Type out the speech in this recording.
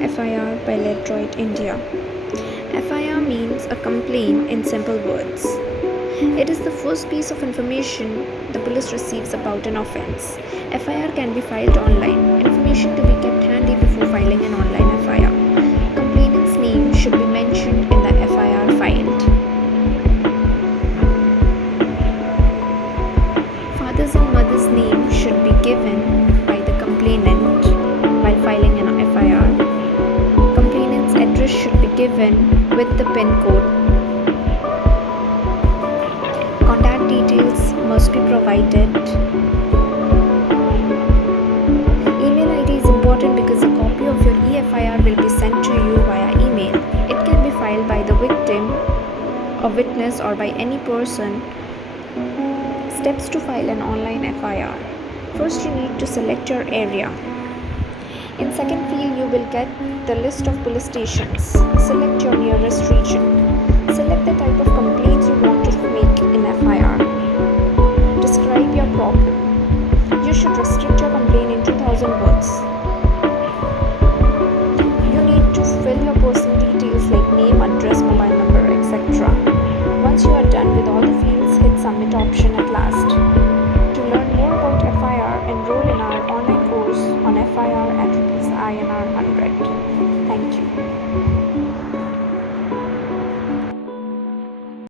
FIR by LeDroit, India. FIR means a complaint in simple words. It is the first piece of information the police receives about an offense. FIR can be filed online. Information to be kept handy before filing an online FIR. Complainant's name should be mentioned in the FIR filed. Father's and mother's name should be given by the complainant while filing an FIR. Complainant's address should be given with the PIN code. Contact details must be provided. Email ID is important because a copy of your EFIR will be sent to you via email. It can be filed by the victim, a witness, or by any person. Steps to file an online FIR. First, you need to select your area. In second field, you will get the list of police stations. Select your nearest region. Select the type of complaints you want to make in FIR.